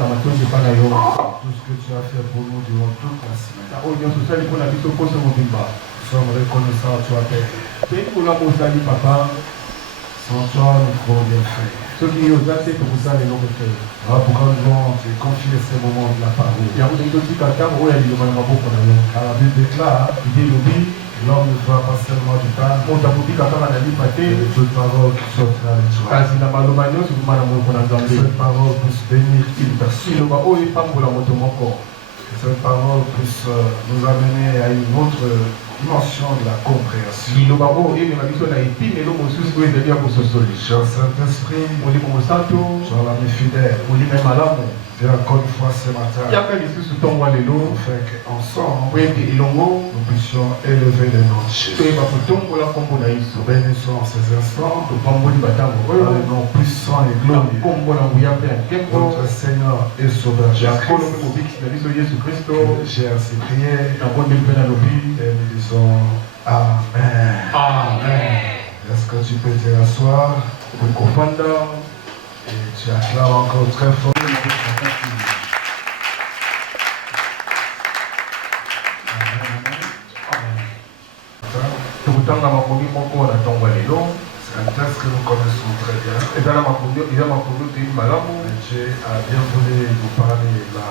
que tu as fait pour nous durant toute la semaine. Nous sommes reconnaissants à toi, Père. Sans toi, nous ne pouvons rien faire. Voilà pourquoi nous devons te confier ces moments de la parole. Car la Bible déclare, l'homme ne fera pas seulement du pain, mais de toute parole qui sortira de toi. Cette parole puisse bénir une personne. Que cette parole puisse nous amener à une autre dimension de la compréhension. Cher Saint-Esprit, sois l'ami fidèle. Viens encore une fois ce matin, afin qu'ensemble, nous puissions élever les noms de Jésus. Bénissons ces instants, dans le nom puissant et glorieux, notre Seigneur et Sauveur Jésus-Christ. J'ai ainsi prié, et nous disons Amen. Amen. Est-ce que tu peux te rasseoir? Et tu acclames encore très fort. C'est un texte que nous connaissons très bien. Et Dieu a bien voulu nous parler là.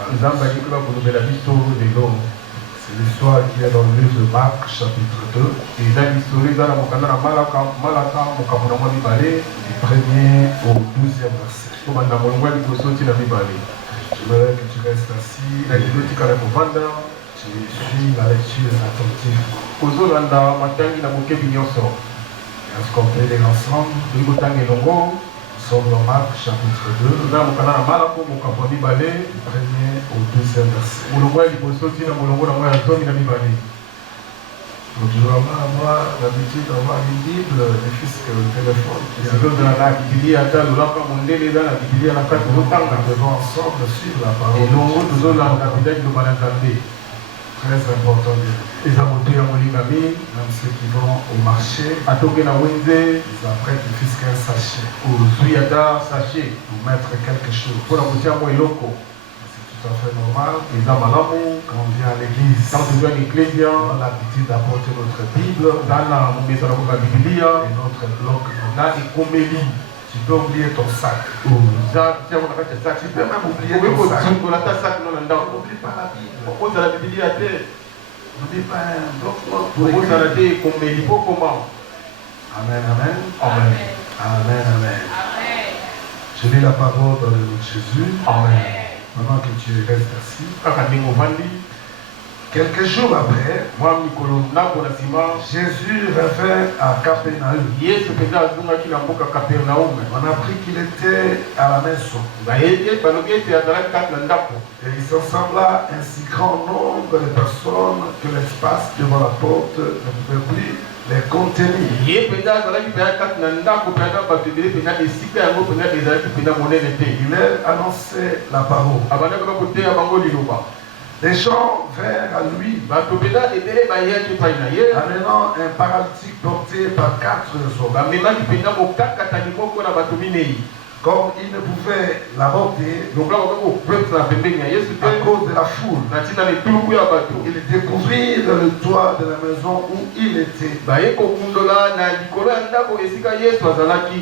C'est l'histoire qui est dans le livre de Marc, chapitre 2. Du 1er au 12e verset. Je voudrais que tu restes assis et tu suis la lecture attentivement. Est-ce qu'on peut lire ensemble? Nous sommes dans Marc chapitre 2, du 1er au 12e verset. Nous devons avoir l'habitude d'avoir une Bible, puisque le téléphone. Nous devons ensemble suivre la parole. Très important. Même ceux qui vont au marché, ils apprennent puisque un sachet pour mettre quelque chose. C'est tout à fait normal. Quand on vient à l'église, on a l'habitude d'apporter notre Bible et notre bloc. Tu peux oublier ton sac. Tu peux même oublier ton sac. N'oublie pas la Bible. N'oublie pas un bloc-notes pour écrire. Amen, amen. Amen. Amen, amen. Je lis la parole dans le nom de Jésus. Amen. Pendant que tu restes assis. Quelques jours après, Jésus revint à Capernaum. On a appris qu'il était à la maison. Et il s'assembla un si grand nombre de personnes que l'espace devant la porte ne pouvait plus les contenir. Il a annoncé la parole. Les gens vinrent à lui, amenant un paralytique porté par 4 hommes. Comme il ne pouvait l'aborder à cause de la foule, ils découvrirent le toit de la maison où il était.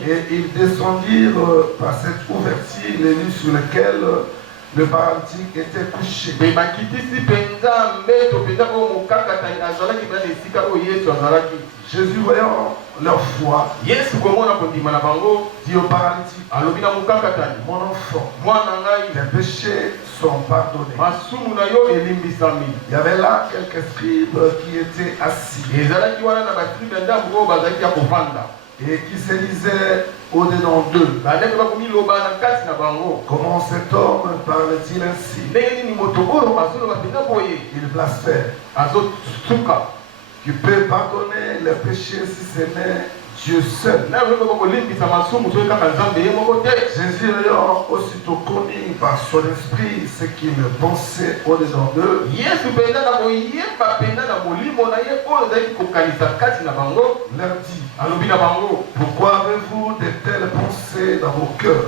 Et ils descendirent par cette ouverture les lits sur lesquels le paralytique était couché. Jésus, voyant leur foi, dit au paralytique, mon enfant, tes péchés sont pardonnés. Il y avait là quelques scribes qui étaient assis et qui se disaient au-dedans d'eux, comment cet homme parle-t-il ainsi? Il blasphème. Tu peux pardonner les péchés si ce n'est Dieu seul. Jésus ayant aussitôt connu par son esprit ce qu'il pensait au-dedans d'eux, leur dit, pourquoi avez-vous de telles pensées pensées dans vos cœurs.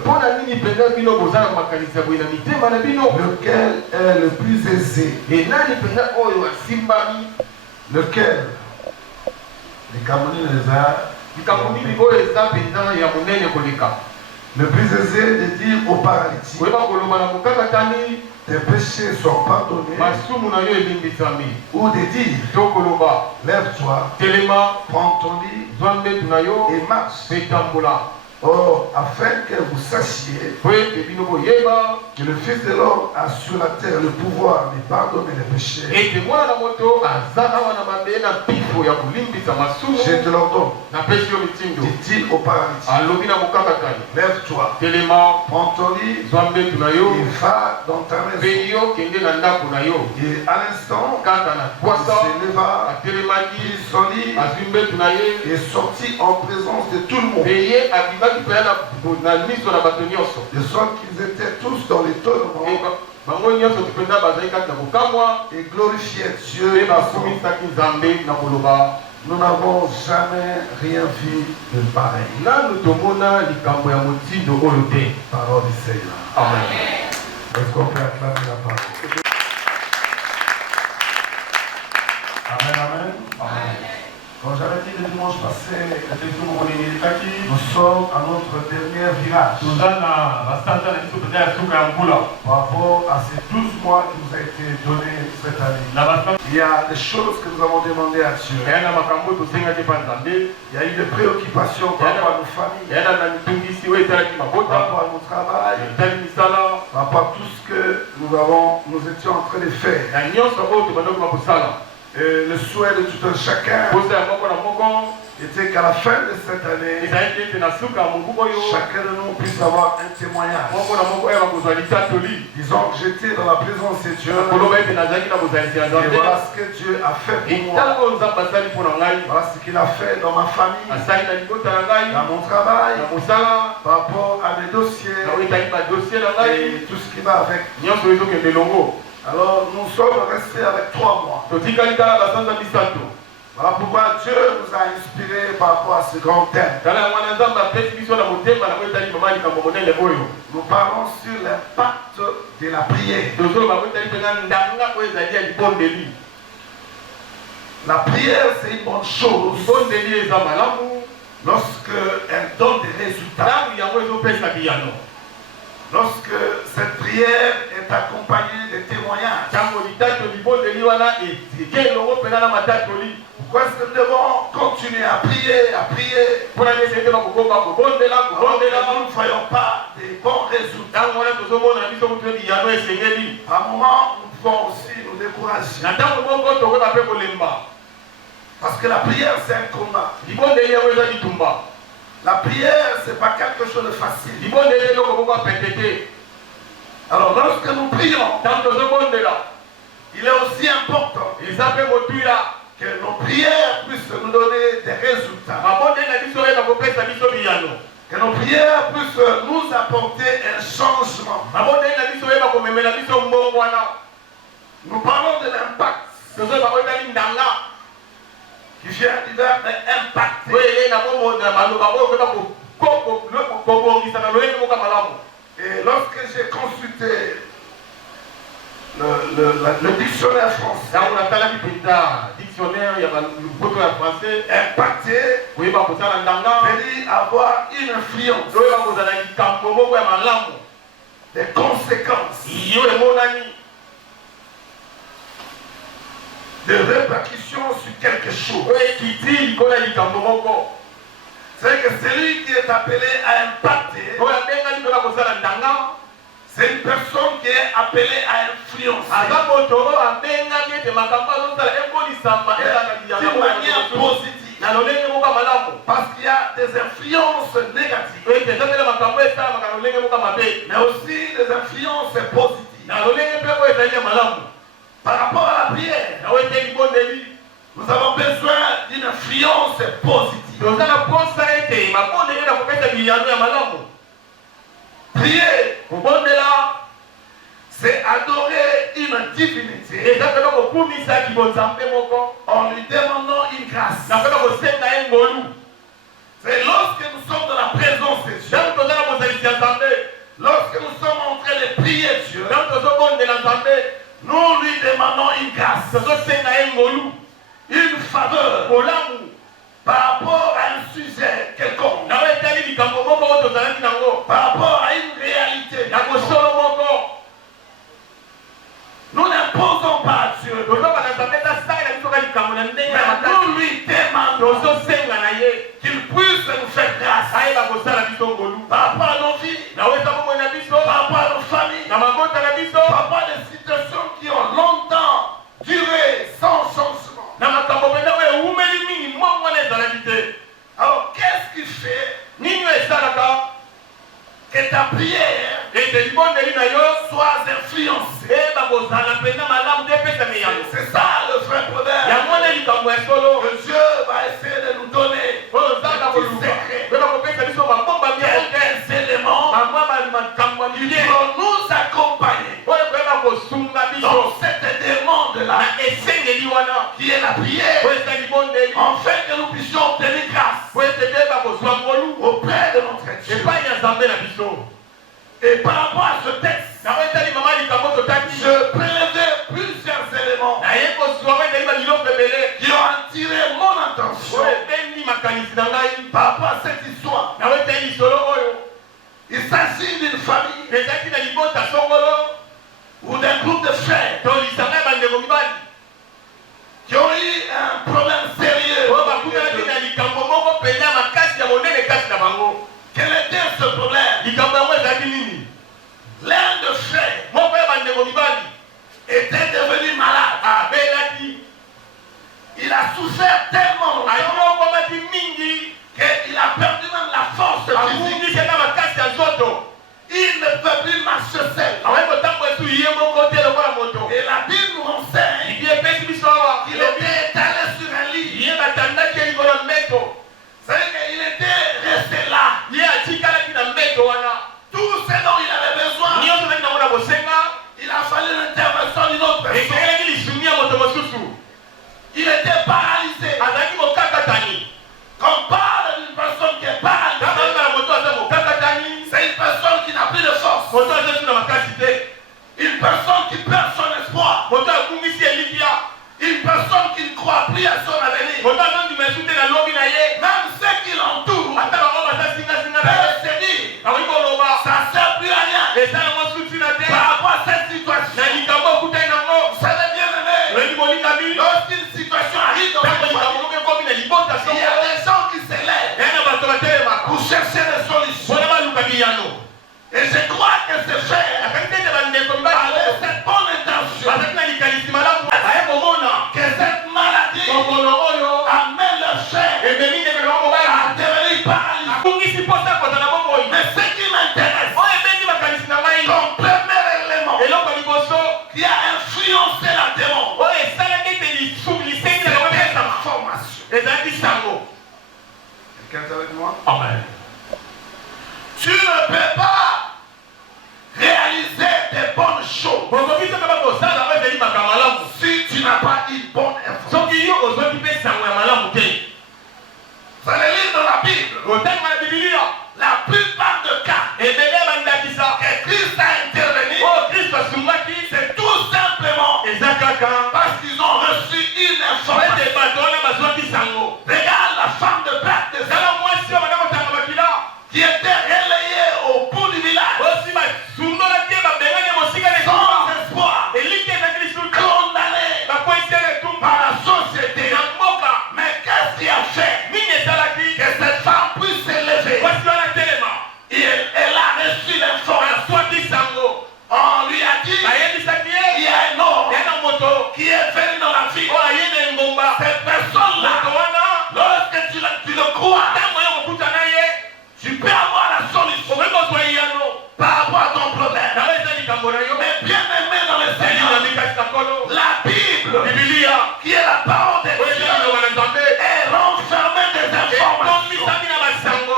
Lequel est le plus aisé? Lequel? Les Camerounais les a. Le plus aisé de dire au paralytique, tes péchés sont pardonnés, ou de dire, lève-toi, prends ton lit et marche. Or, afin que vous sachiez que le Fils de l'homme a sur la terre le pouvoir de pardonner les péchés, je te l'ordonne, dit-il au paralytique, lève-toi, prends ton lit et va dans ta maison. Et à l'instant, il se leva, prit son lit et sortit en présence de tout le monde. De sorte qu'ils étaient tous dans l'étonnement et glorifiaient Dieu. Nous n'avons jamais rien vu de pareil. Parole du Seigneur. Amen. Est-ce qu'on peut acclamer la parole? Amen, amen. Amen. Comme j'avais dit le dimanche passé, nous sommes à notre dernier virage. Par rapport à ces 12 mois qui nous a été donné cette année. Il y a des choses que nous avons demandé à Dieu. Il y a eu des préoccupations par rapport à nos familles, par rapport à notre travail, par rapport à tout ce que nous étions en train de faire. Et le souhait de tout un chacun était qu'à la fin de cette année, chacun de nous puisse avoir un témoignage. Disons que j'étais dans la présence de Dieu. Et voilà ce que Dieu a fait pour moi. Voilà ce qu'il a fait dans ma famille, dans mon travail, par rapport à mes dossiers et tout ce qui va avec. Alors nous sommes restés avec 3 mois. Voilà pourquoi Dieu nous a inspirés par rapport à ce grand thème. Nous parlons sur l'impact de la prière. La prière, c'est une bonne chose lorsque elle donne des résultats. Lorsque cette prière est accompagnée de témoignages. Pourquoi est-ce que nous devons continuer à prier, nous ne voyons pas des bons résultats? Par moments, nous pouvons aussi nous décourager. Parce que la prière, c'est un combat. La prière, ce n'est pas quelque chose de facile. Alors, lorsque nous prions, il est aussi important que nos prières puissent nous donner des résultats. Que nos prières puissent nous apporter un changement. Nous parlons de l'impact qui vient du verbe impacter. Et lorsque j'ai consulté le dictionnaire français, impacter veut dire avoir une influence, des conséquences, de répercussions sur quelque chose. C'est que celui qui est appelé à impacter, c'est une personne qui est appelée à influencer d'une manière positive. Parce qu'il y a des influences négatives, mais aussi des influences positives. Par rapport à la prière, nous avons besoin d'une influence positive. Prier, c'est adorer une divinité en lui demandant une grâce. C'est lorsque nous sommes dans la présence de Dieu lorsque nous sommes en train de prier Dieu, nous lui demandons une grâce, une faveur par rapport à un sujet quelconque, par rapport à une réalité. Nous n'imposons pas à Dieu, mais nous lui demandons qu'il puisse nous faire grâce par rapport à nos vies, par rapport à nos familles, par rapport à des situations qui ont longtemps duré sans changement. Alors qu'est-ce qui fait que ta prière soit influencée? C'est ça le vrai problème que Dieu va essayer de nous donner. Quels éléments qui vont nous accompagner dans cette demande-là qui est la prière, afin que nous puissions obtenir grâce auprès de notre Dieu. Et par rapport à ce texte, je prélevais plusieurs éléments qui ont attiré mon attention par rapport à cette histoire. Il s'agit d'une famille ou d'un groupe de frères qui ont eu un problème sérieux. Quel était ce problème? L'un de frères était devenu malade. Il a souffert tellement longtemps qu'il a perdu même la force physique. Il ne peut plus marcher seul. Et la Bible nous renseigne qu'il était étalé sur un lit. C'est-à-dire qu'il était resté là. Tout ce dont il avait besoin, il a fallu l'intervention d'une autre personne. Il était paralysé. Quand on parle d'une personne qui est paralysée, c'est une personne qui n'a plus de force. Une personne qui perd son espoir. Une personne qui ne croit plus à son avenir. Même ceux qui l'entourent peuvent se dire, ça ne sert plus à rien. Par rapport à cette situation, vous savez bien aimé, lorsqu'une situation arrive dans votre famille, il y a des gens qui s'élèvent pour chercher des solutions. Et je crois que ces frères avaient cette bonne intention que cette maladie amène leurs frères à devenir paralysés. Mais ce qui m'intéresse comme premier élément qui a influencé la démon, c'est l'information. Quelqu'un est avec moi? Amen. Tu ne peux pas réaliser des bonnes choses si tu n'as pas une bonne information. Vous allez lire dans la Bible la plupart de cas que Christ a intervenu, c'est tout simplement parce qu'ils ont reçu une information. Regarde la femme de Bethsaïda qui était relayée au bout du village, sans espoir, condamnée par la société. Mais qu'est-ce qui a fait que cette femme puisse s'élever? Et elle a reçu l'information. On lui a dit, il y a un homme qui est venu dans la ville. Cette personne-là, lorsque tu le crois, tu peux avoir la solution par rapport à ton problème. Mais bien aimé dans le Seigneur, la Bible, qui est la parole de Dieu, est renfermée des informations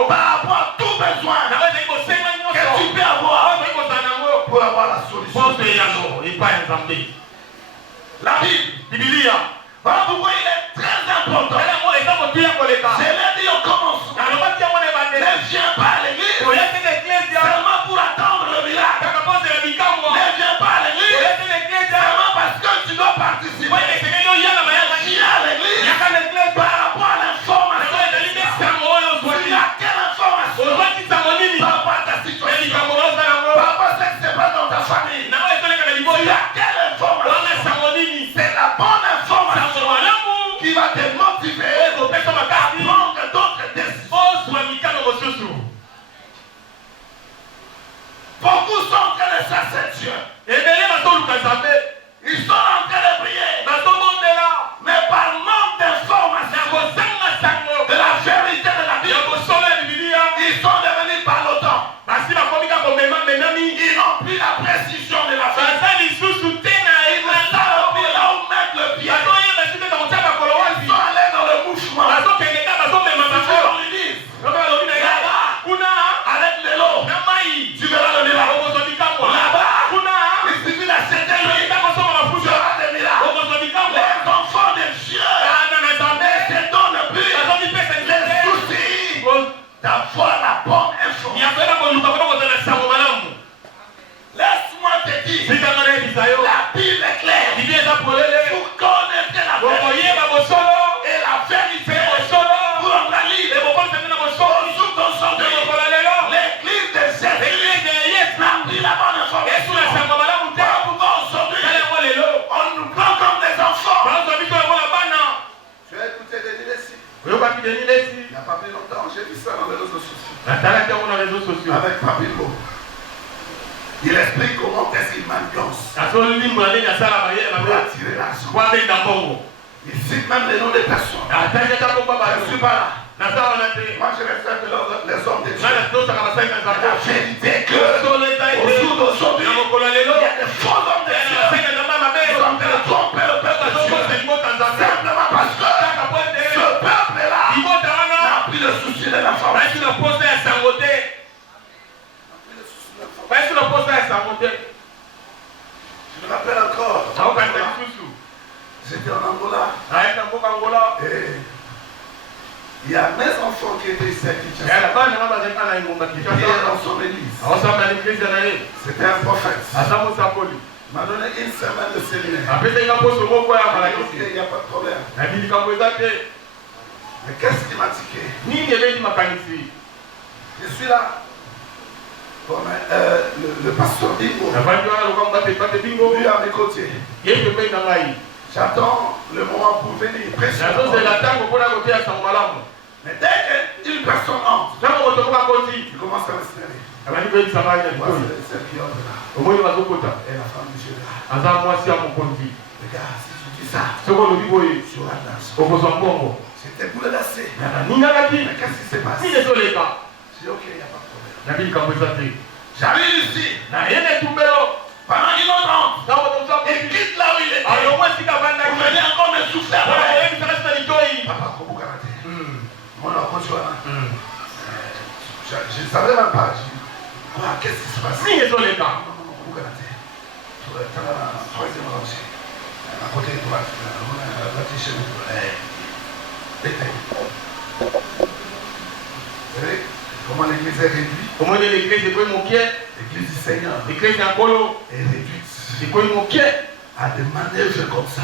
par rapport à tout besoin que tu peux avoir pour avoir la solution. La Bible, voilà pourquoi il est très important. Je l'ai dit au commencement. Ne viens pas à l'église seulement Ils sont en train de prier. Mais par manque d'information de la vérité de la Bible, ils sont devenus ballotants. Ils n'ont plus la précision de la vérité. Ils savent plus là où mettre le pied. Ils sont allés dans le mouvement. Ils sont dans l'église. Là-bas, avec l'élo, tu verras le miracle. Là-bas, il suffit d'acheter l'huile. Tu auras des miracles. Les enfants de Dieu ne se donnent plus les soucis d'avoir la bonne information. Laisse-moi te dire, la Bible est claire. Vous connaissez la vérité et la vérité vous rendra libre. Aujourd'hui, l'église de Jésus n'a plus la bonne information. Pourquoi aujourd'hui, on nous prend comme des enfants. Tu as écouté Denis Leslie? Il n'y a pas plus longtemps, j'ai vu ça dans les réseaux sociaux. Avec Papilbo. Il explique comment est-ce qu'il manigance pour attirer l'argent. Il cite même les noms des personnes. Je ne suis pas là. Moi je respecte les hommes de Dieu. La vérité que au jour d'aujourd'hui, il y a des faux hommes de Dieu. Ils sont en train de tromper le peuple de Dieu. Simplement parce que ce peuple-là n'a plus le souci de la femme. Je me rappelle encore. J'étais en Angola. Et il y a mes enfants qui étaient ici à Kinshasa. Dans son église. C'était un prophète. Il m'a donné une semaine de séminaire. Il n'y a pas de problème. Mais qu'est-ce qui m'a tiqué? Je suis là. Comme le pasteur Bingo. Lui à mes côtés. J'attends le moment pour venir prêcher. Mais dès qu'une personne entre, il commence à me signaler. Voici celle qui entre là. Et la femme du Dieu là. Les gars, si tu dis ça, tu auras de l'argent. J'étais bouleversé. Mais qu'est-ce qui s'est passé? J'ai dit ok, il n'y a pas de problème. J'arrive ici. Pendant une autre heure, et quitte là où il était. Vous venez encore me souffler après. Papa, comment karaté? Mon enfant, je ne savais même pas. Quoi, qu'est-ce qui se passe? Comment karaté? Troisième rangée. À côté de droite. La t-shirt. Vous savez comment l'église est réduite? L'église du Seigneur est réduite à des manèges comme ça.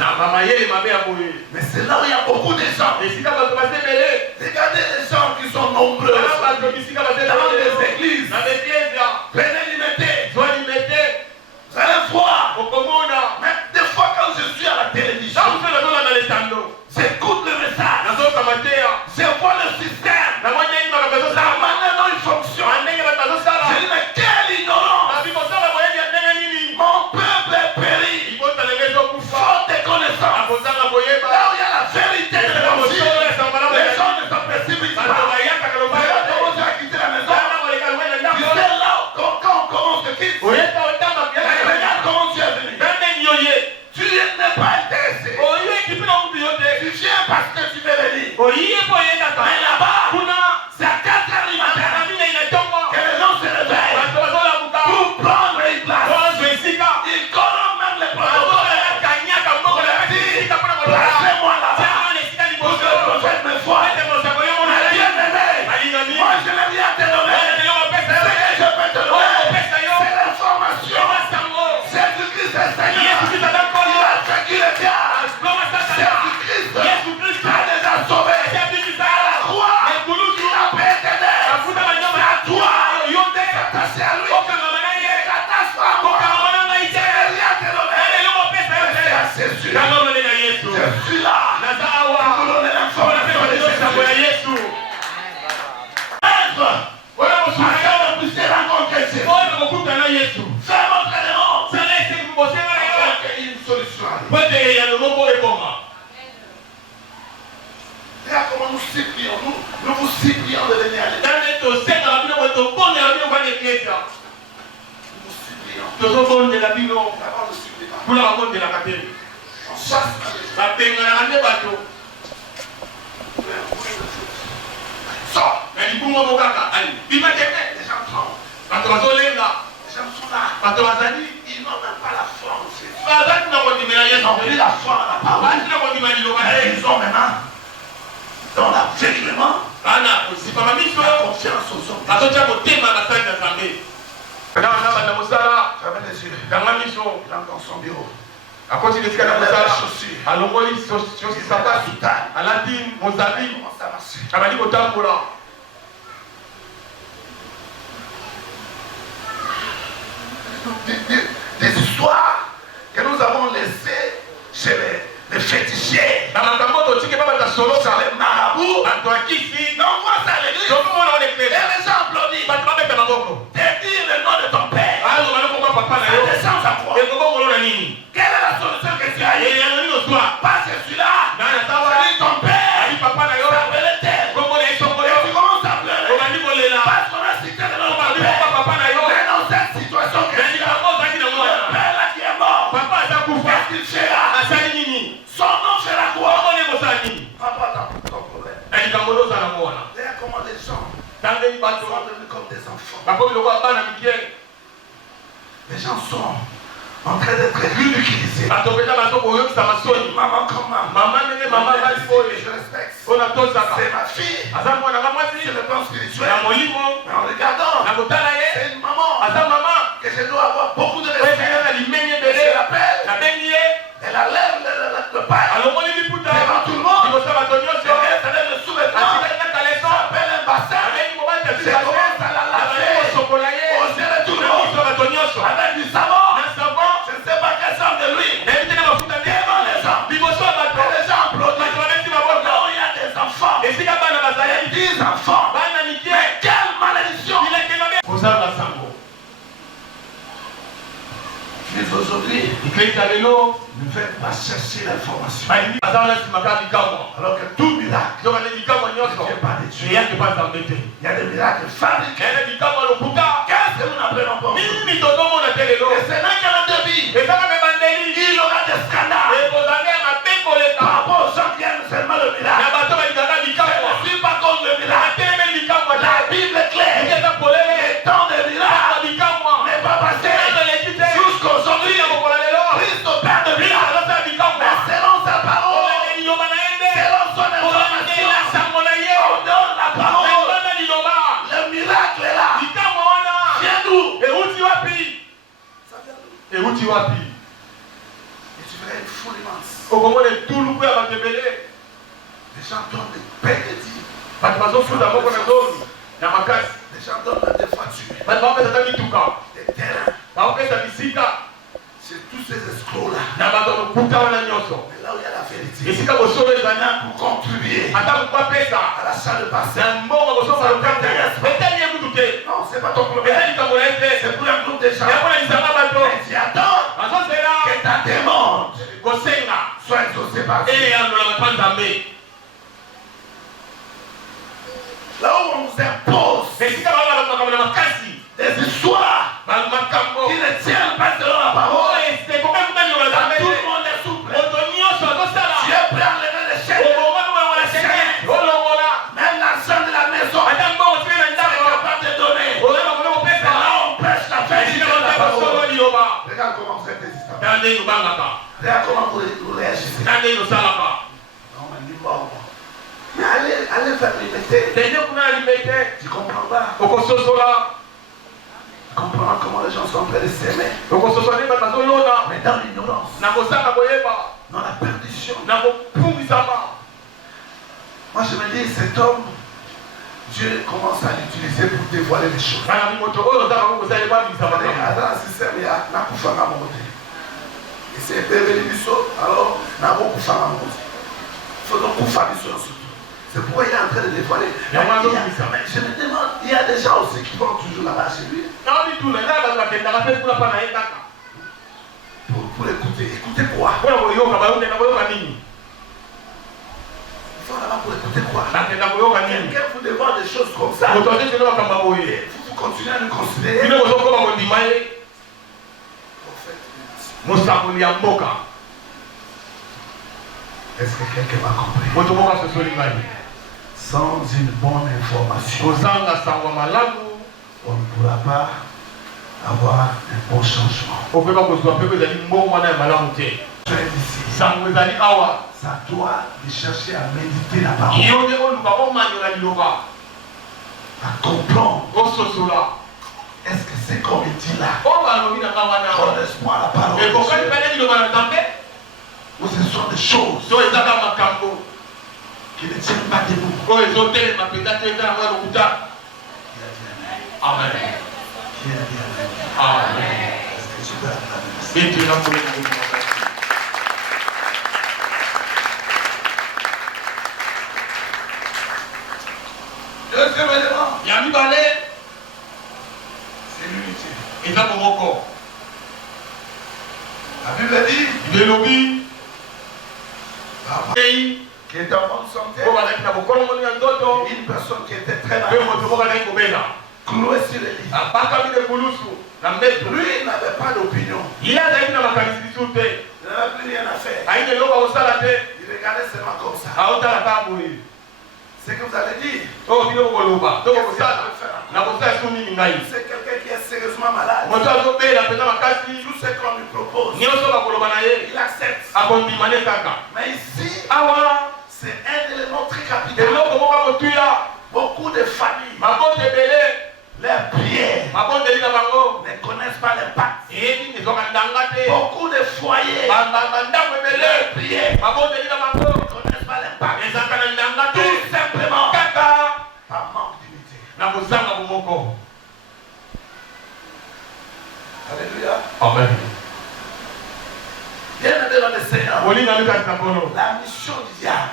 Mais c'est là où il y a beaucoup de gens. Regardez les gens qui sont nombreux dans les églises. Venez les mettre. Vous allez voir. Mais des fois quand je suis à la télévision, j'écoute le message. Je vois le système. La manière dont il fonctionne. Je dis mais quelle ignorance. Mon peuple est péri. Faute de connaissance. Là où il y a la vérité de l'évangile, les gens ne se précipitent pas. Quand on a quitté la maison, tu sais là, quand on monde de la bino. D'abord le supplément. Pour la monde de la cathérie. On chasse La pengana bateau. sort. Mais du coup, moi, mon gars, allez, il m'a dit, Les gens tremblent. quand on va se lever là, Les gens sont là. quand on va se dire, Ils n'ont même pas la foi en Jésus. ils Ils ont pris la foi en la parole. Et ils ont maintenant, dans l'aveuglement, la confiance aux hommes. Fermez les yeux. Il est dans son bureau. Il a les chaussures. Aladine, Mozambique, Il commence à marcher. Abadi Botambola. Des histoires que nous avons laissées chez les fétichiers, les marabouts. Non, on voit ça à l'église. Et les gens applaudissent. Et dire le nom de ton père. Ça descend sa foi. Quelle est la solution que tu as eu? Pas celui-là. C'est ton père. S'appelait tel. Et tu commences à pleurer. Parce qu'on a cité le nom de ton père. Mais dans cette situation que tu as, le père là qui est mort, qu'est-ce qu'il fera? Son nom fera quoi? Papa, ton problème. Regarde comment les gens sont devenus comme des enfants. Les gens sont en train d'être ridiculisés. Maman comme maman. Je respecte. C'est ma fille. C'est le plan spirituel. Mais en regardant, c'est une maman que je dois avoir beaucoup de respect. Je l'appelle. Elle a le paille devant tout le monde. Elle lève le sous-vêtement. S'appelle un bassin. Je commence à la laver. Aux yeux de tout le monde. Avec du savon. Je ne sais pas quelle sorte de l'huile. Devant les gens. Et les gens applaudissent. Non, il y a des enfants. 10 enfants. Mais quelle malédiction. Mais aujourd'hui, ne faites pas chercher l'information. Alors que tout miracle ne vient pas de Dieu. Il y a des miracles fabriqués. Qu'est-ce que nous n'appelons pas? Et c'est là qu'il y a un débit. Il y aura des scandales. Par rapport aux gens qui aiment seulement le miracle. Je ne suis pas contre le miracle. La Bible est claire. Le temps des miracles n'est pas passé. Jusqu'aujourd'hui, Christ opère de miracles. Mais selon sa parole, selon son information, on donne la parole. Le miracle est là. Viens d'où? Ça vient d'où? Et tu verrais une foule immense. Les gens donnent des paix de Dieu. Les gens donnent des voitures, des terrains. C'est tous ces escrocs-là. Mais là où il y a la vérité, pour contribuer à la salle de bassin. Non, c'est pas ton problème. C'est pour un groupe de gens. Mais tu attends que ta demande soit exaucée par Dieu. Là où on nous impose des histoires qui ne tiennent pas selon la parole. Tout le monde est souple. Tu es prêt à lever les chaînes. Même l'argent de la maison, tu es capable de donner. C'est là où on prêche la vérité de la parole. Regarde comment vous êtes hésitants. Regarde comment vous réagissez. Non, mais ni mort. Mais allez faire l'imiter. Tu comprends pas. Tu comprends comment les gens sont en train de s'aimer. Mais dans l'ignorance, dans la perdition. Moi je me dis, cet homme, Dieu commence à l'utiliser pour dévoiler les choses. Et c'est alors, c'est pourquoi il est en train de dévoiler. Mais je me demande, il y a des gens aussi qui vont toujours là-bas chez lui. Pour écouter. Écouter quoi? Ils vont là-bas pour écouter quoi? Quelqu'un vous demande des choses comme ça. Vous continuez à nous considérer. Est-ce que quelqu'un m'a compris? Sans une bonne information, on ne pourra pas avoir un bon changement. Ça doit de chercher à méditer la parole, à comprendre. Est-ce que c'est comme il dit là, correspond à la parole de Dieu, ou ce sont des choses qui ne tiennent pas debout? Amen. Qui a dit amen? Amen. Est-ce que tu peux acclamer? Deuxième élément, c'est l'unité. La Bible dit qui est en bonne santé, une personne qui était très malade, clouée sur le lit. Lui n'avait pas d'opinion, il n'avait plus rien à faire, il regardait seulement comme ça. C'est que vous allez dire, c'est quelqu'un qui est sérieusement malade, tout ce qu'on lui propose, il accepte. Mais ici, c'est un élément très capital. Beaucoup de familles, leurs prières ne connaissent pas l'impact. Beaucoup de foyers, leurs prières ne connaissent pas l'impact. Tout simplement par manque d'unité. Alléluia. Amen. Bien aimé dans le Seigneur, la mission du diable,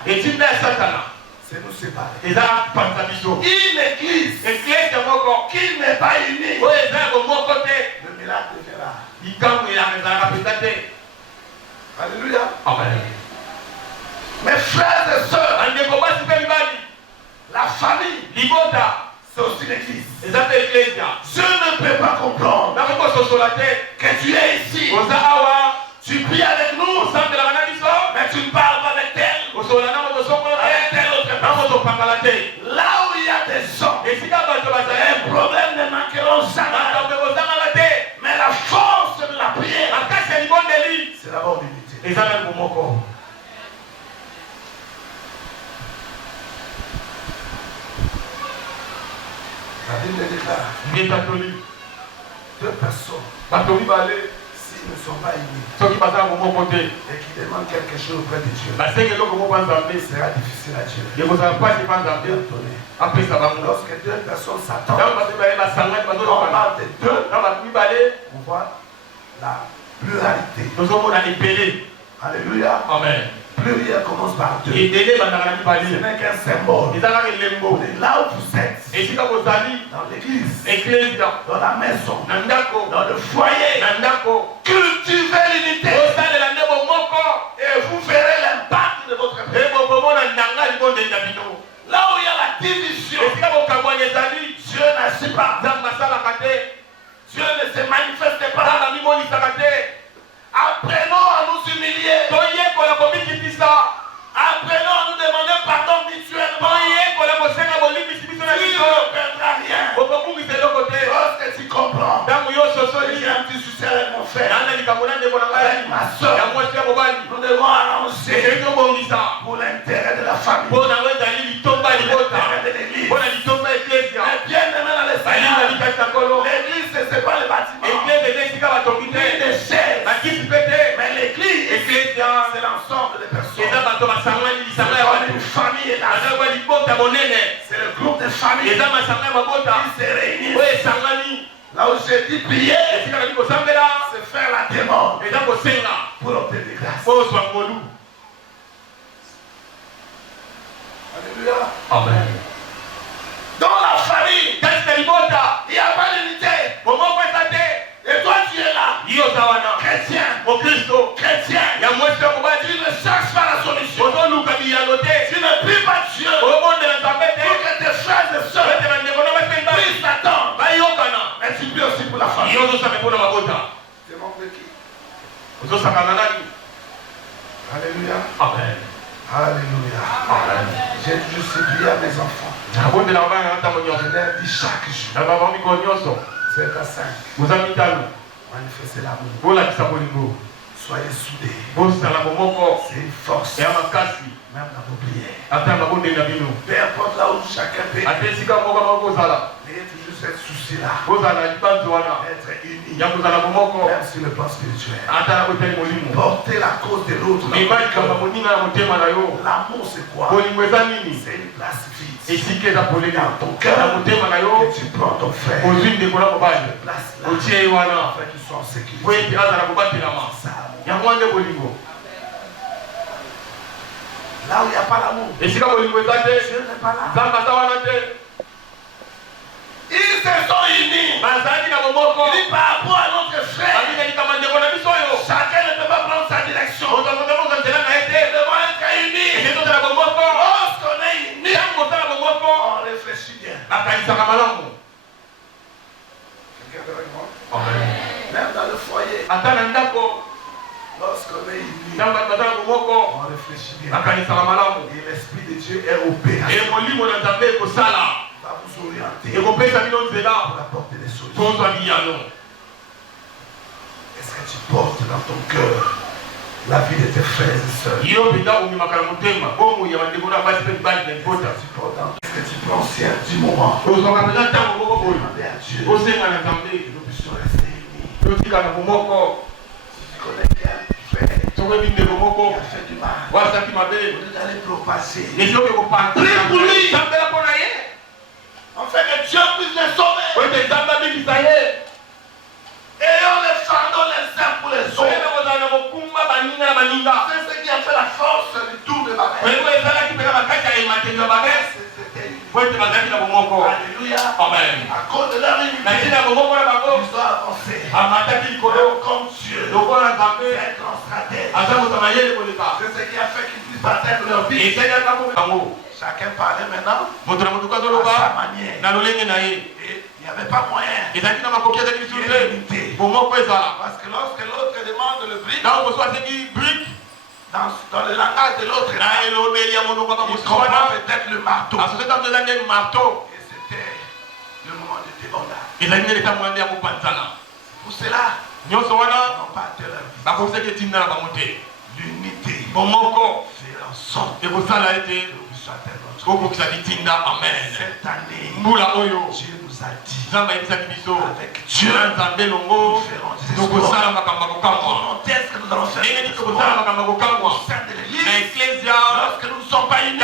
c'est nous séparer. Une église qui n'est pas unie, le miracle viendra. Alléluia. Amen. Mes frères et sœurs, la famille, c'est aussi l'église. Je ne peux pas comprendre que tu es ici, tu pries avec nous, mais tu ne parles pas avec tel, avec tel autre personne. Là où il y a des gens, les problèmes ne manqueront jamais. Mais la force de la prière, c'est d'abord l'unité. La Bible déclare, deux personnes, s'ils ne sont pas unis et qui demandent quelque chose auprès de Dieu, sera difficile à Dieu. Lorsque deux personnes s'attendent, on parle de deux, on voit la pluralité. Alléluia. Amen. Pluriel commence par deux. Ce n'est qu'un symbole. Là où vous êtes, dans l'église, dans la maison, dans le foyer, cultivez l'unité et vous verrez l'impact de votre prière. Là où il y a la division, Dieu n'agit pas. Dieu ne se manifeste pas. Apprenons à nous humilier. Apprenons à nous demander pardon mutuellement. Tu ne perdras rien. Lorsque tu comprends, j'ai un petit souci avec mon frère, avec ma soeur, nous devons annoncer pour l'intérêt de la famille, pour l'intérêt de l'église. Mais bien aimé dans le Seigneur, l'église c'est pas le bâtiment, ni des chaises, mais l'église c'est l'ensemble des personnes. C'est une famille et c'est le groupe de famille qui se réunit. Là où j'ai dit prier, c'est faire la demande pour obtenir grâce. Alléluia. Amen. Dans la famille, il n'y a pas d'unité. Et toi tu es là, chrétien, chrétien, tu ne cherches pas la solution. Tu ne pries pas Dieu pour que tes frères et sœurs puissent t'attendre. Mais tu pries aussi pour la famille. Tu manques de qui? Alléluia. Amen. Alléluia. Amen. J'ai toujours supplié à mes enfants. Je leur dis chaque jour. 7 à 5. Manifestez l'amour. Soyez soudés. C'est une force. Même dans vos prières. Peu importe là où chacun peut être. N'ayez toujours cette souci-là. D'être unis. Même sur le plan spirituel. Porter la cause de l'autre. L'amour c'est quoi? C'est une place vide. Dans ton cœur, que tu prends ton frère. Cette place-là. Afin qu'ils soient en sécurité. Là où il n'y a pas l'amour, Dieu n'est pas là. Ils se sont unis. Il dit par rapport à notre frère. Chacun ne peut pas prendre sa direction. Nous devons être unis. Lorsqu'on est unis, on réfléchit bien. Quelqu'un avec moi? Même dans le foyer. Lorsqu'on est unis, on réfléchit bien. Et l'Esprit de Dieu est opéré. Va vous orienter pour apporter des solutions. Est-ce que tu portes dans ton cœur la vie de tes frères et sœurs? Est-ce que tu prends soin du moment? Demandez à Dieu que nous puissions rester unis. Si tu connais bien qui a fait du mal, au lieu d'aller propager, prie pour lui. On fait que Dieu puisse les sauver. Ayons les fardeaux les uns pour les autres. C'est ce qui a fait la force du tour de la mer. Alléluia. Amen. À cause de leur unité, ils ont avancé. Comme Dieu, c'est un grand stratège. C'est ce qui a fait qu'ils puissent atteindre leur vie. Chacun parlait maintenant à sa manière. Et il n'y avait pas moyen. Il y a unité. Parce que lorsque l'autre demande le brique, dans le langage de l'autre, il comprend peut-être le marteau. Et c'était le moment de débandage. Pour cela, ils n'ont pas atteint leur vie. L'unité. Faire en sorte que vous puissiez atteindre notre vie. Cette année, Dieu nous a dit avec Dieu, nous ferons des exploits. Comment est-ce que nous allons faire des exploits au sein de l'Église lorsque nous ne sommes pas unis?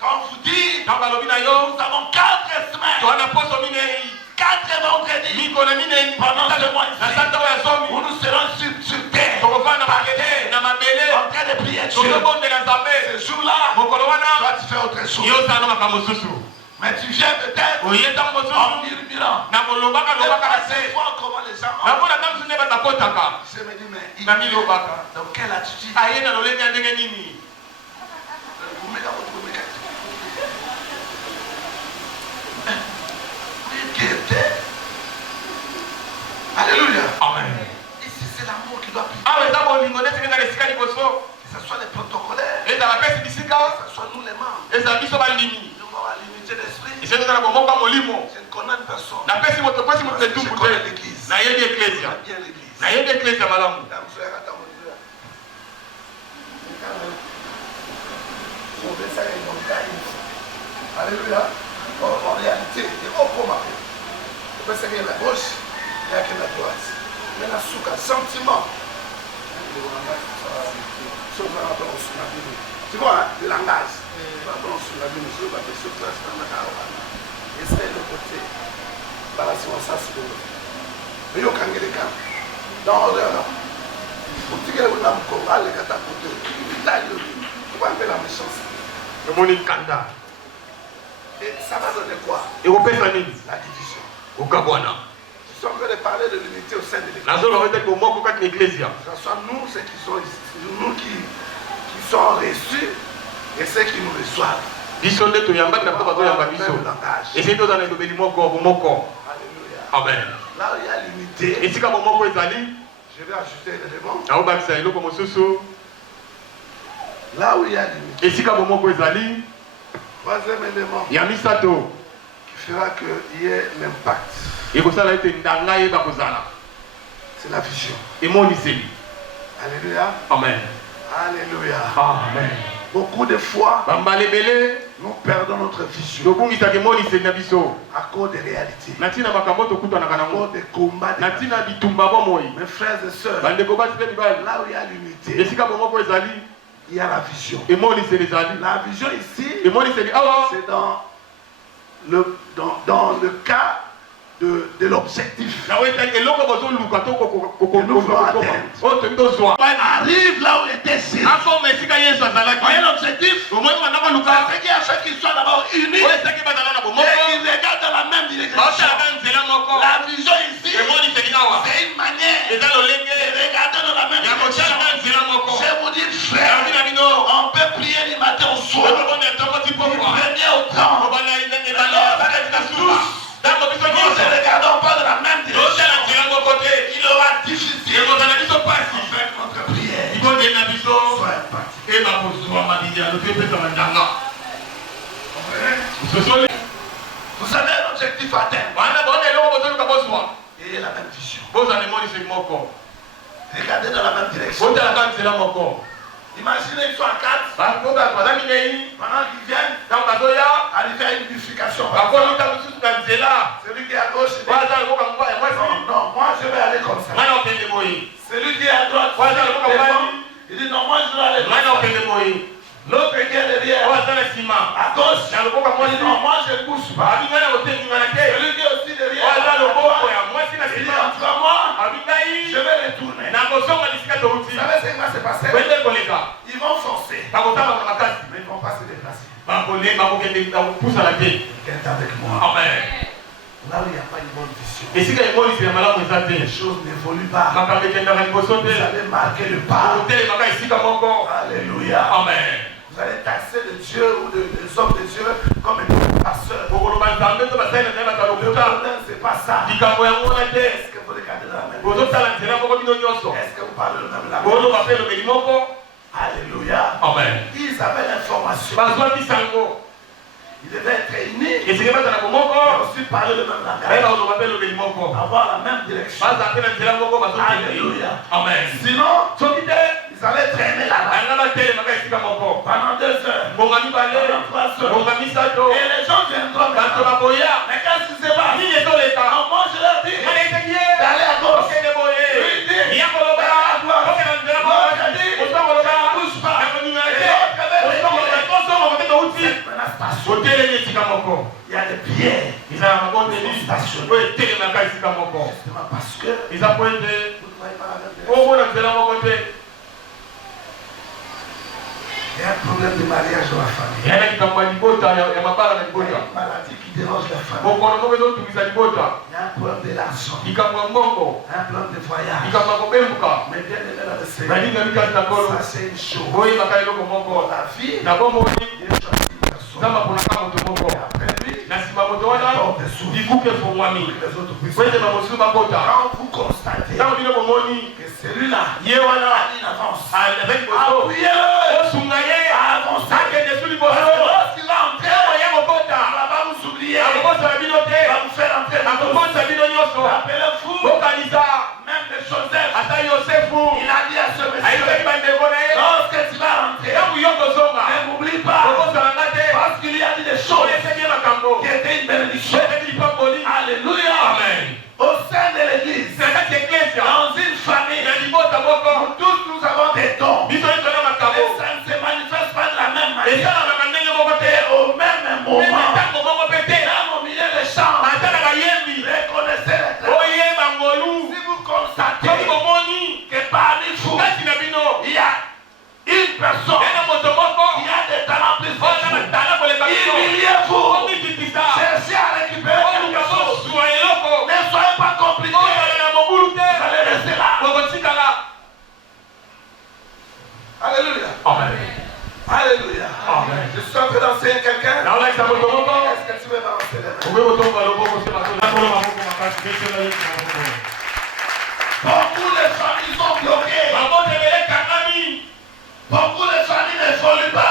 Quand on vous dit, nous avons 4 semaines, 4 vendredis pendant ce mois ici, où nous serons sur terre, en train de prier Dieu. Ce jour-là, toi tu fais autre chose. Mais tu viens peut-être en murmurant. Et voir comment les gens je me dis, mais il dans quelle attitude? Alléluia. Amen. Ici c'est l'amour qui doit prier. Que ce soit les protocolaires, que ce soit nous les membres. Nous avons l'unité d'esprit. Je ne connais personne. Je connais l'église. Bien l'église. Alléluia. En réalité, il y a aucun mari. Parce qu'il y a la gauche, il y a la droite. Mais la souka, sentiment. Tu vois, le langage. Et c'est le côté. Mais il y a un dans le la méchanceté. Et ça va donner quoi? La division. Nous sommes en train de parler de l'unité au sein de l'Église. Ce sont nous, ceux qui sont ici, nous qui sont reçus et ceux qui nous reçoivent. Alléluia. Là où il y a l'unité, Je vais ajouter un élément. Là où il y a limite. Troisième élément qui fera qu'il y ait l'impact. C'est la vision. Alléluia. Amen. Alléluia. Amen. Beaucoup de fois, nous perdons notre vision à cause des réalités, à cause des combats. Mes frères et sœurs, là où il y a l'unité, il y a la vision. La vision ici, c'est dans le cas de l'objectif que nous voulons atteindre. Arrive là où il était Jésus. Voyez l'objectif, c'est qu'il y a ceux qui sont d'abord unis et qui regardent dans la même direction. La vision ici, c'est une manière de regarder dans la même direction. Je vous dis, frère, on peut prier du matin au soir, du premier au temps. Nous ne regardons pas de la même direction. Il aura difficile de faire notre prière. Vous savez l'objectif atteint. Et la même vision. Regardez dans la même direction. Imaginez qu'ils sont à 4. Pendant qu'ils viennent, arriver à une bifurcation. Celui qui est à gauche, il dit non, moi je vais aller comme ça. Celui qui est à droite, il dit non, moi je vais aller comme ça. L'autre qui est derrière, à gauche, il dit non, moi je ne bouge pas. Celui qui est aussi derrière, il dit entre moi, je vais retourner. Vous savez ce qui va se passer? Ils vont forcer, mais ils ne vont pas se déplacer. Quelqu'un est avec moi. Amen. Là où il n'y a pas une bonne vision, les choses n'évoluent pas. Vous allez marquer le pas. Alléluia. Amen. Vous allez taxer de Dieu ou des hommes de Dieu comme un passeur. Le problème, c'est pas ça. Est-ce que vous regardez dans la même chose? Est-ce que vous parlez le même langage? Alléluia. Amen. Ils avaient l'information. Ils devaient être unis. Et aussi parler le même langage. Avoir la même direction. Alléluia. Amen. Sinon, ils allaient traîner là-bas pendant 2 heures, pendant 3 heures. Et les gens viendront maintenant. Mais qu'est-ce qui se passe? Moi je leur dis d'aller à gauche. Lui dit d'aller à droite. Moi je dis ne bouge pas. Il y a des pierres qui sont stationnés. Justement parce que vous ne voyez pas la même direction. Il y a un problème de mariage dans la famille. Il y a une maladie qui dérange la famille. Il y a un problème de l'argent. Un problème de voyage. Mais bien aimé dans le Seigneur, ça c'est une chose. La vie, Dieu choisit une personne. Et après lui, il apporte des souffles. Que les autres puissent. Quand vous constatez que celui-là a une avance, appuyez-le. Avancez. Parce que lorsqu'il va entrer, il ne va pas vous oublier. Il va vous faire entrer dans le Rappelez-vous, même de Joseph, il a dit à ce monsieur, lorsque tu vas rentrer, ne m'oublie pas, parce qu'il lui a dit des choses qui étaient une bénédiction. Alléluia. Amen. Au sein de l'église, dans une famille, nous tous nous avons des dons. Et ça ne se manifeste pas de la même manière. Et au même moment, même au milieu des champs, reconnaissez les traits. Si vous constatez que parmi vous, il y a une personne qui a des talents plus forts, humiliez-vous. Cherchez à récupérer quelque chose. Ne soyez pas compliqués. Vous allez rester là. Alléluia. Amen. Alléluia. Amen. Je suis en train d'enseigner quelqu'un. Est-ce que tu veux m'avancer les mains? Beaucoup de familles bloqué. Beaucoup de familles n'évoluent pas.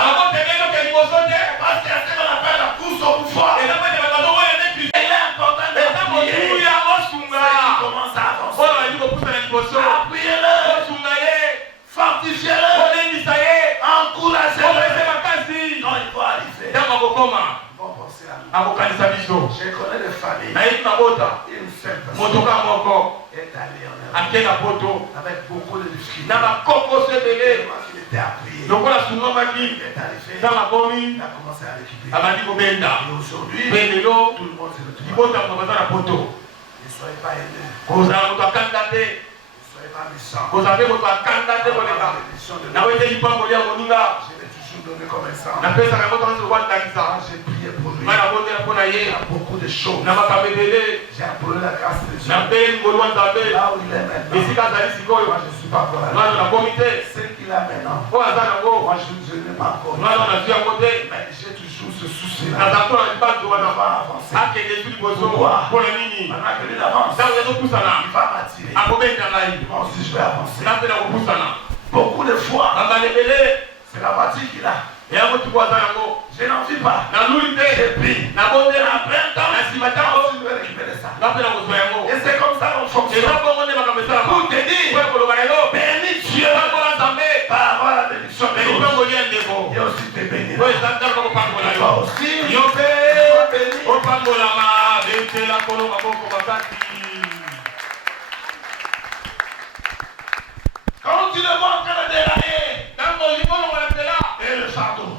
Parce qu'il y a ce qu'on appelle la course au pouvoir. Il est important de prier. Il commence à avancer. Appuyez-le. Fortifiez-le. Encouragez-le. Quand il va arriver, ils vont penser à nous. Je connais des familles. Une seule personne est allée en Europe avec beaucoup de difficultés. Tellement qu'il était appuyé. Il est arrivé. Il a commencé à récupérer. Et aujourd'hui, tout le monde se retrouve. Ne soyez pas haineux. Ne soyez pas méchants. Je vais toujours donner comme exemple. Quand j'ai prié pour lui, il y a beaucoup de choses. J'ai imploré la grâce de Dieu. Là où il est maintenant, moi je ne suis pas encore là. Ce qu'il a maintenant, moi je n'ai pas encore. Mais j'ai toujours ce souci-là. On va avancer. Pourquoi? Maintenant que lui avance, il va m'attirer. Moi aussi je vais avancer. Beaucoup de fois, c'est la voiture qu'il a. Je n'en vis pas. J'ai pris. Après un temps, je vais récupérer ça. Et c'est comme ça qu'on fonctionne. Pour te dire, bénis Dieu par avoir la bénédiction de Dieu. Et aussi te bénir. Toi aussi, sois béni. Quand tu le vois en train de dérailler, et le fardeau,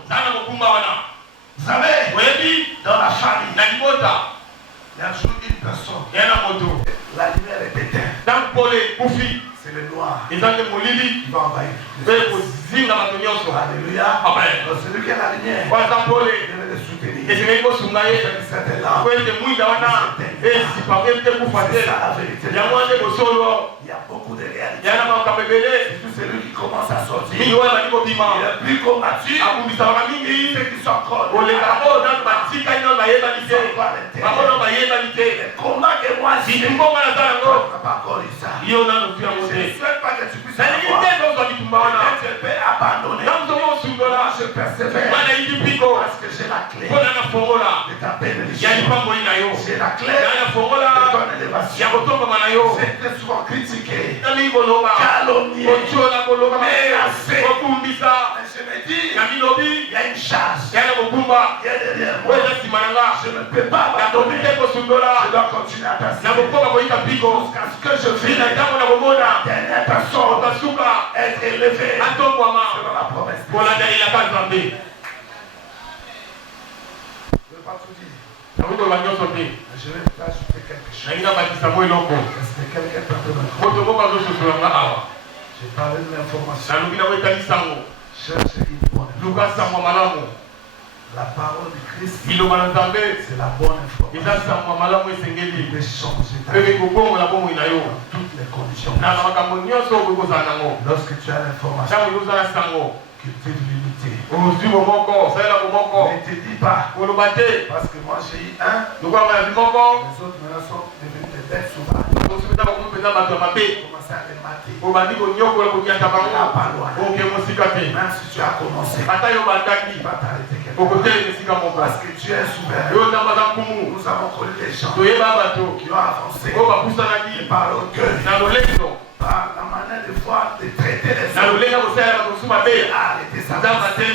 vous savez, dans la famille, il y a toujours une personne. La lumière est éteinte. C'est le noir. Il va envahir. Alléluia. Donc celui qui a la lumière, il devait le soutenir. C'était là. C'est ça la vérité. Il y a beaucoup de réalités. C'est tout celui qui commence à sortir. Il est plus combatif. Ceux qui sont encore les combats que moi j'ai, on n'a pas encore eu ça. Je ne souhaite pas que tu puisses avoir. Peut-être tu peux abandonner. Moi je persévère. Parce que j'ai la clé de ta bénédiction. J'ai la clé de ton élévation. J'ai très souvent critiqué, calomnié, menacé. Mais je me dis, il y a une charge qui est derrière moi. Je ne peux pas abandonner. Je dois continuer à persévérer jusqu'à ce que je finisse. La dernière personne être élevée selon la promesse. Je ne veux pas tout dire. Mais je vais ajouter quelque chose. Est-ce que quelqu'un peut me j'ai parlé de l'information. Cherchez une bonne information. La parole de Christ, c'est la bonne information. Il peut changer ta vie dans toutes les conditions. Lorsque tu as l'information, cultive l'unité. Ne te dis pas, parce que moi j'ai eu un, les autres maintenant sont devenus des bêtes sauvages. Commencer à les mater. Même si tu as commencé, il va t'arrêter quelque part. Parce que tu es souverain. Nous avons connu des gens qui ont avancé par l'orgueil, par la manière de voir, de traiter les autres. Arrêtez ça. C'est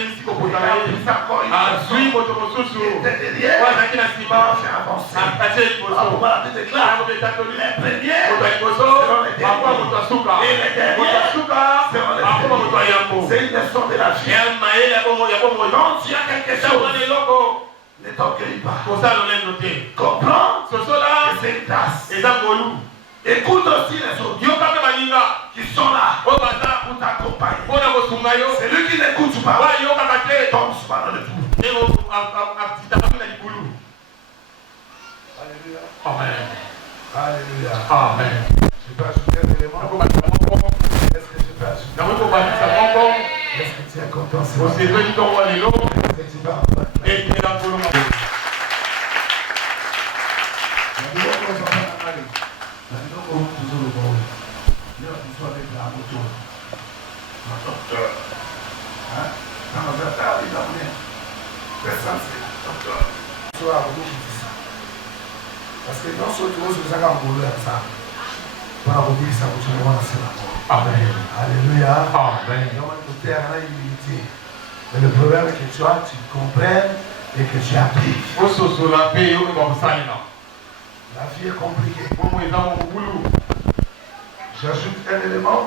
une leçon de la vie. Quand tu as quelque chose, ne t'orgueille pas. Comprends que c'est une grâce. Écoute aussi les autres qui sont là pour t'accompagner. Celui qui n'écoute pas tombe souvent dans le trou. Alléluia. Amen. Alléluia. Amen. Je peux ajouter un élément. Est-ce que je peux ajouter? Est-ce que tu es content? Est-ce que tu vas en toujours le bon. Là, tu sois avec la moto. docteur. Dans notre terre, il a donné. Personne, c'est docteur. Parce que non seulement nous sommes en boulot ensemble, pour la route, ça vous trouve dans la mort. Amen. Alléluia. Amen. Donc, terre a humilité. Mais le problème est que tu comprennes et que tu appliques. La vie est compliquée. J'ajoute un élément.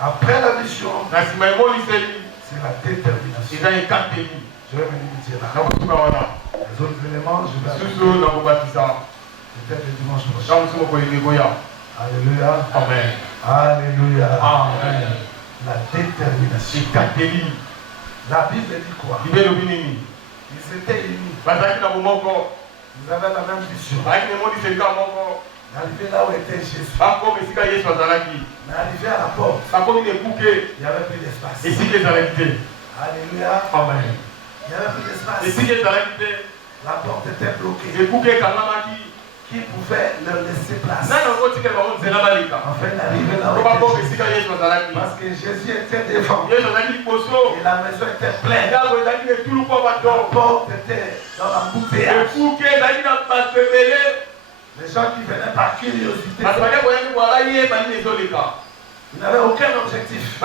Après la vision, c'est la détermination. Je vais venir dire là. Les autres éléments, je vais peut-être le dimanche prochain. Alléluia. Amen. Alléluia. Amen. La détermination. La Bible dit quoi? Ils étaient unis. Ils avaient la même vision. Arrivé là où était Jésus. Mais arrivé à la porte, il n'y avait plus d'espace. Alléluia. Amen. Il n'y avait plus d'espace. La porte était bloquée. Qui pouvait leur laisser place. Enfin, d'arriver là où était Jésus. Parce que Jésus était devant. Et la maison était pleine. La porte était dans l'embouteillage. Les gens qui venaient par curiosité. Ils n'avaient aucun objectif. Ils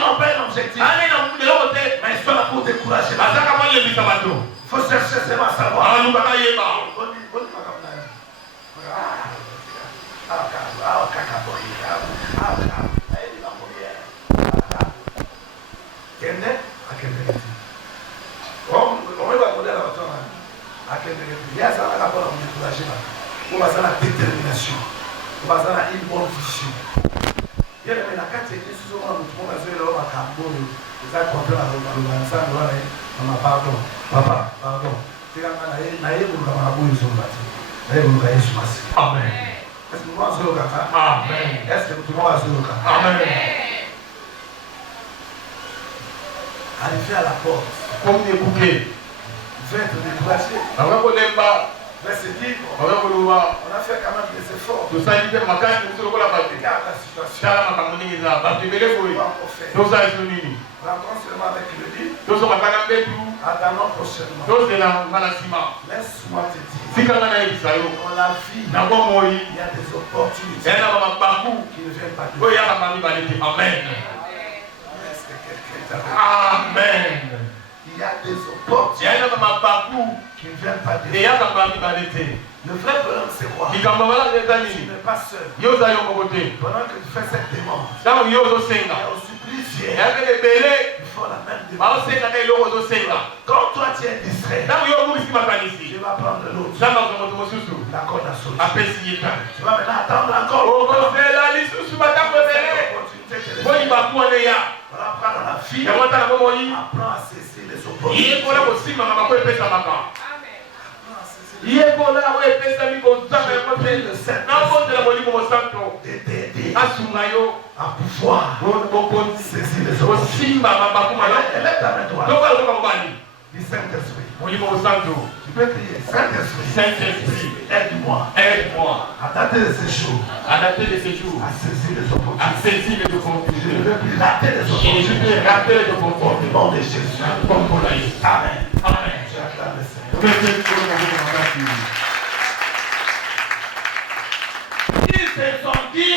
n'ont pas un objectif. Mais ils sont là pour décourager. Il faut chercher seulement à savoir. On va la détermination, on va la une bonne vision. Il y a des cas qui sont souvent nous trouvons dans le campo, ils ont compris la pardon, papa, pardon. Amen. Est-ce que nous allons sur le Amen. Est-ce que nous allons sur le Amen. Arrivé à la porte, comme des bouquets, vous êtes découragé. Mais c'est dit, on a fait quand même des efforts. Regarde la situation. Rentrons seulement avec le lit. Attendons prochainement. Laisse-moi te dire. Dans la vie, il y a des opportunités qui ne viennent pas de Dieu. Amen. Est-ce que quelqu'un Amen. Il y a des opportunités qui ne viennent pas de Dieu. Le vrai problème, c'est quoi? Tu n'es pas seul. Pendant que tu fais cette demande, il y a aussi plusieurs. Il faut la même demande. Quand toi tu es distrait, tu vas prendre l'autre. La corde à sauter. Tu vas maintenant attendre encore. Voilà, prendre la vie. Apprends à saisir les opportunités. Je prie le Saint-Esprit à pouvoir saisir les opportunités. Elle est avec toi. Du Saint-Esprit. Tu peux prier. Saint-Esprit, aide-moi. À dater de ces jours. À saisir les opportunités. Je ne veux plus rater les opportunités. Au nom de Jésus. Amen. Je acclame le Seigneur. Ils se sont dit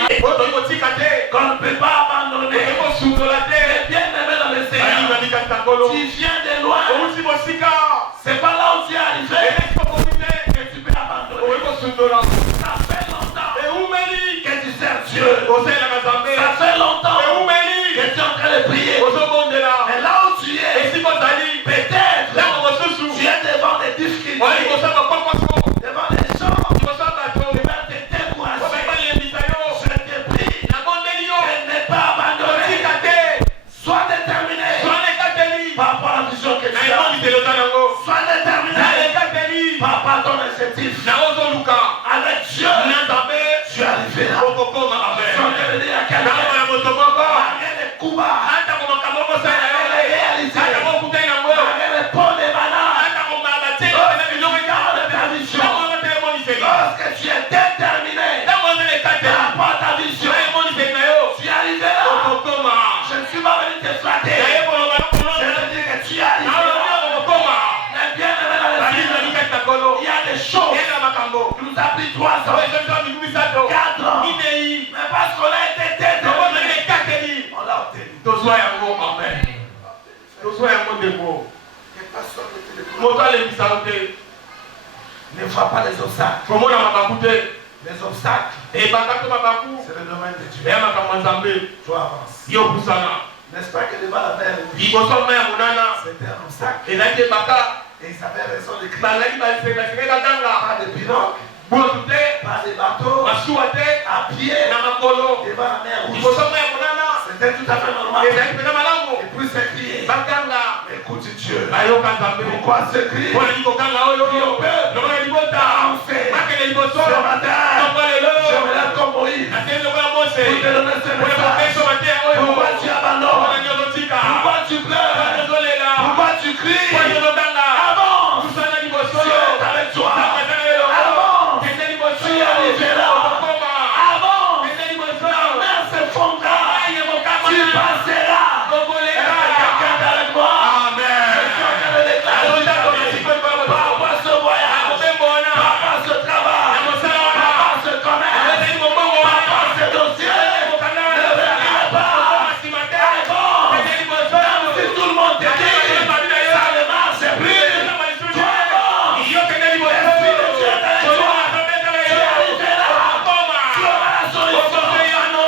qu'on ne peut pas abandonner. Mais bien aimé dans le Seigneur, tu viens de loin. C'est pas là où tu es arrivé que tu peux abandonner. Ça fait longtemps que tu sers Dieu. Ça fait longtemps que tu es en train de prier. Mais là où tu es, peut-être tu es devant des difficultés, devant des gens qui veulent te décourager. Je te prie de ne pas abandonner. Sois déterminé par rapport à la vision que tu as. Sois déterminé par rapport à ton objectif. Avec Dieu, tu es arrivé là. Je suis en train de dire à quelqu'un, malgré les coups bas, malgré les réalités, malgré les pots de banane, regarde ta vision. Lorsque tu es déterminé à Mais parce qu'on a été déterminé, on l'a obtenu. Amen. Ne vois pas les obstacles. Les obstacles, c'est le domaine de Dieu. Tu avances. N'est-ce pas que devant la mer, c'était un obstacle. Et ils avaient raison de crier. Pas de pirogue, pas de bateau, à pied, devant la mer rouge. C'était tout à fait normal. Et puis c'est crié. Écoute Dieu. Pourquoi ce cri? Qui au peuple avancer. Ce matin, je me lève comme Moïse. Pour te donner ce message. Pourquoi tu abandonnes? Pourquoi tu pleures? Pourquoi tu cries? Avance. Dieu est avec toi. Avance. Tu arriveras. Avance. La mer se fondra. Tu passeras. Quelqu'un avec moi. Amen. Je suis en train de déclarer. Par ce voyage. Par ce travail. Par ce commerce. Par ce dossier. Ne regrette pas. Avance. Même si tout le monde te dit, ça ne marche plus. Tu avances. L'Esprit de Dieu est avec toi. Tu arriveras. Tu auras la solution.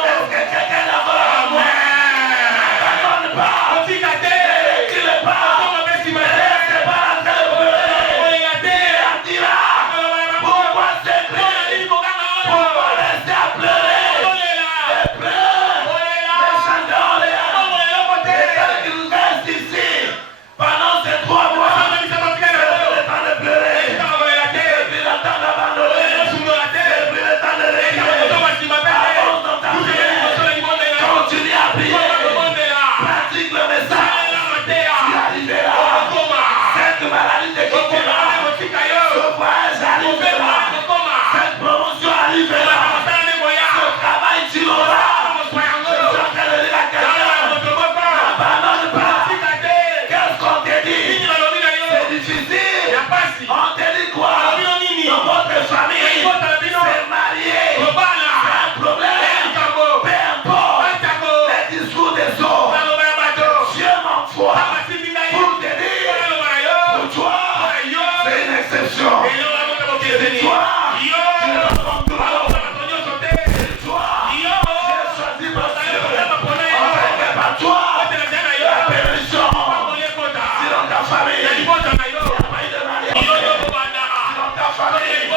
Est-ce que quelqu'un l'a vu? N'abandonne pas. Ne recule pas. Ne reste pas en train de pleurer. Pierre dira, pourquoi ces cris? Pourquoi rester à pleurer? Les pleurs, les chanteurs, les âmes. Et tel qu'il reste ici pendant ces 3 mois, c'est le temps de pleurer. Depuis le temps d'abandonner. Depuis le temps de reculer. Avance dans ta prière. Continue à prier. Pratique le message. Tu arriveras. Cette maladie te quittera. Ce voyage arrivera. Cette promotion arrivera. Ce travail tu l'auras. Je suis en train de dire à quelqu'un, n'abandonne pas. Qu'est-ce qu'on te dit? C'est difficile. On te dit quoi? Dans votre famille, c'est marié. C'est un problème. Peu importe les discours des autres. Dieu m'envoie pour te dire, pour toi, c'est une exception. C'est toi, tu ne rencontres pas l'autre. C'est toi, j'ai choisi par Dieu. On fait par toi la permission. Si dans ta famille, il n'y a pas eu de mariage. Si dans ta famille, il n'y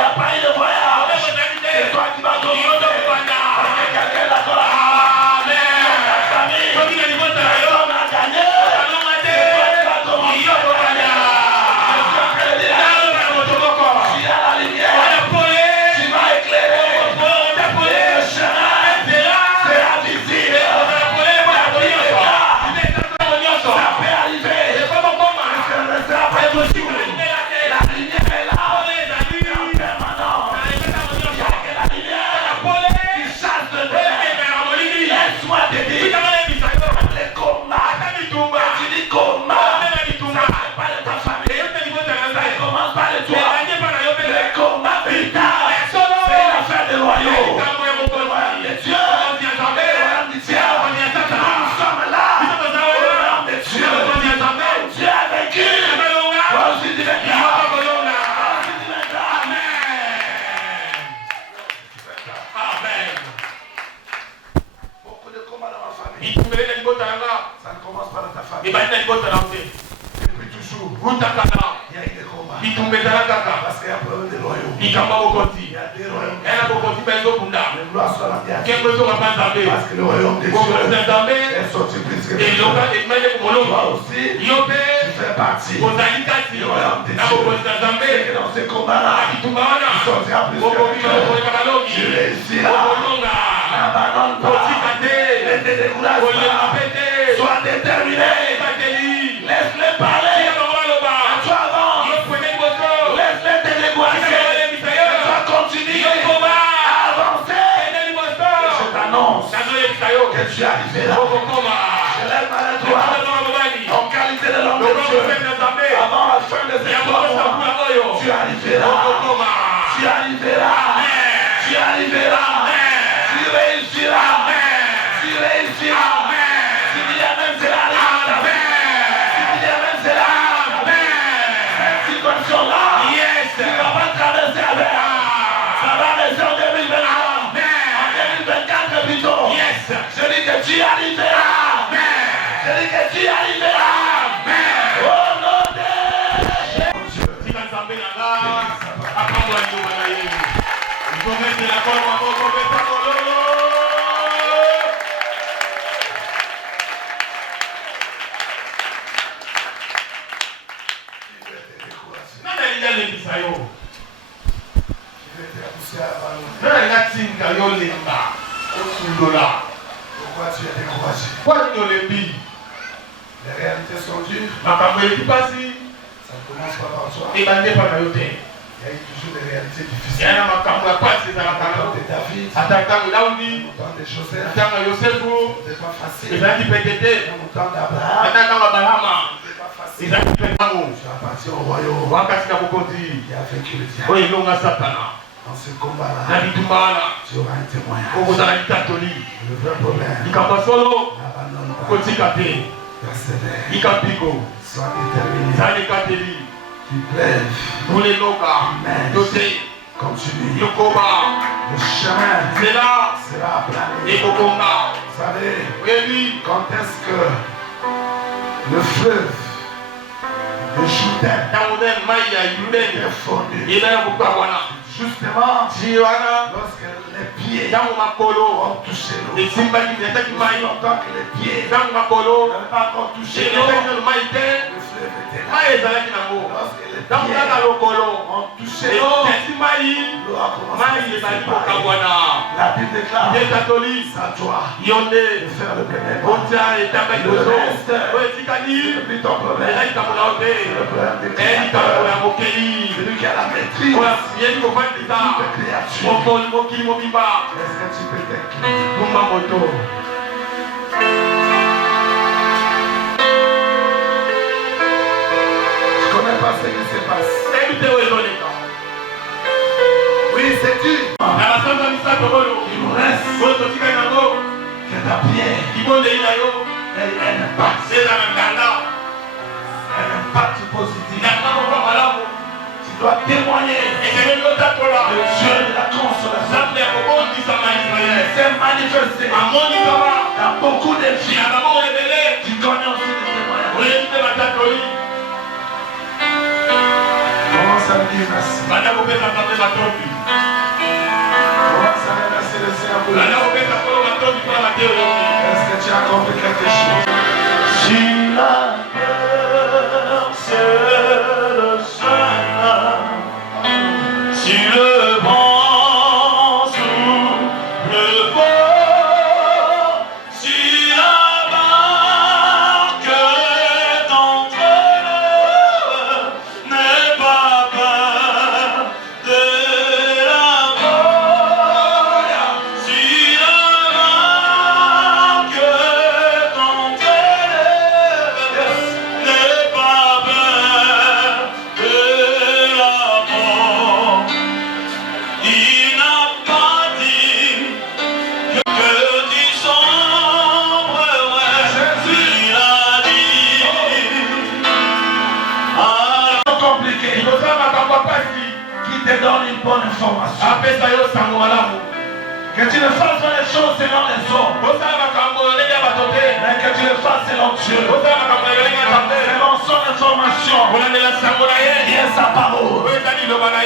a pas eu de voyage. C'est toi qui vas donner. Est-ce que quelqu'un est d'accord avec moi? Dans ta famille, personne n'a gagné. C'est toi qui vas commencer. Je suis en train de dire, tu as la lumière, tu vas éclairer. Le chemin sera visible. Ça peut arriver. Ça ne sera pas possible. La lumière est là. En permanence. Il n'y a que la lumière qui chasse le démon. Laisse-moi te dire, les combats, tu dis combat, ça ne fait pas de ta famille. Ça ne commence pas de toi. Les combats vital, c'est l'affaire des royaumes. Le royaume de Dieu, le royaume du diable. Nous sommes là, au royaume de Dieu. Dieu a vaincu. Toi aussi tu vaincras. Beaucoup de combats dans ma famille. Ça ne commence pas dans ta famille. Depuis toujours, il y a eu des combats. Parce qu'il y a un problème de royaume. Il y a des royaumes. Le gloire soit la terre. Parce que le royaume de Dieu est sorti plus que les autres. Toi aussi, tu fais partie du royaume de Dieu. Et que dans ce combat-là, tu sortiras plus que les autres. Tu réussiras. N'abandonne pas. Ne te décourage pas. Sois déterminé. Laisse-les parler. Tu avances. Laisse-les te dégoûter. Tu continuer à avancer. Je t'annonce que tu arriveras. Je lève ma main droite en qualité de l'homme de Dieu. Avant la fin de cette mois, tu arriveras. Tu arriveras. Tu arriveras. Tu tu y arriveras. Amen. Je dis que tu y arriveras. Amen. Au nom de Jésus. Pourquoi tu es découragé? Les réalités sont dures. Ça ne commence pas par toi. Il y a eu toujours des réalités difficiles. Au temps de David, au temps de Joseph, c'était pas facile. Au temps d'Abraham, c'était pas facile. Tu appartiens au royaume qui a vaincu le diable. Dans ce combat-là, tu auras un témoignage. Le vrai problème, n'abandonne pas. Persévère. Sois déterminé. Tu plèves. Continue. Le chemin sera aplané. Vous savez, quand est-ce que le fleuve de Jourdain est fondu? Justement, lorsque les pieds ont touché l'eau. Et longtemps que les pieds n'avaient pas encore touché l'eau, le fleuve était là. Lorsque les pieds ont touché l'eau, l'eau a commencé à se séparer. La Bible déclare, c'est à toi de faire le premier pas. Le reste, c'est plus ton problème. C'est le problème des créateurs. Celui qui a la maîtrise. Est-ce que tu peux t'incliner? Je ne connais pas ce qui se passe. Oui, c'est dur. Il nous reste que ta prière ait un impact positif. Tu dois témoigner de Dieu de la consolation. C'est manifesté dans beaucoup de vies. Tu connais aussi des témoignages. Commence à dire merci. Commence à remercier le Seigneur pour le Est-ce que tu as compris quelque chose? Si la peur c'est le chemin, si le vent souffle fort, si la barque est entre l'eau, n'aie pas peur de la mort. Si la barque est entre l'eau, n'aie pas peur de la mort. Il n'a pas dit que tu sombrerais. Il a dit alors compliqué qui te donne une bonne information. Que tu ne fasses pas les choses selon les hommes, mais que tu le fasses selon Dieu, selon son information, qui est sa parole.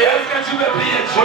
Est-ce que tu veux prier Dieu?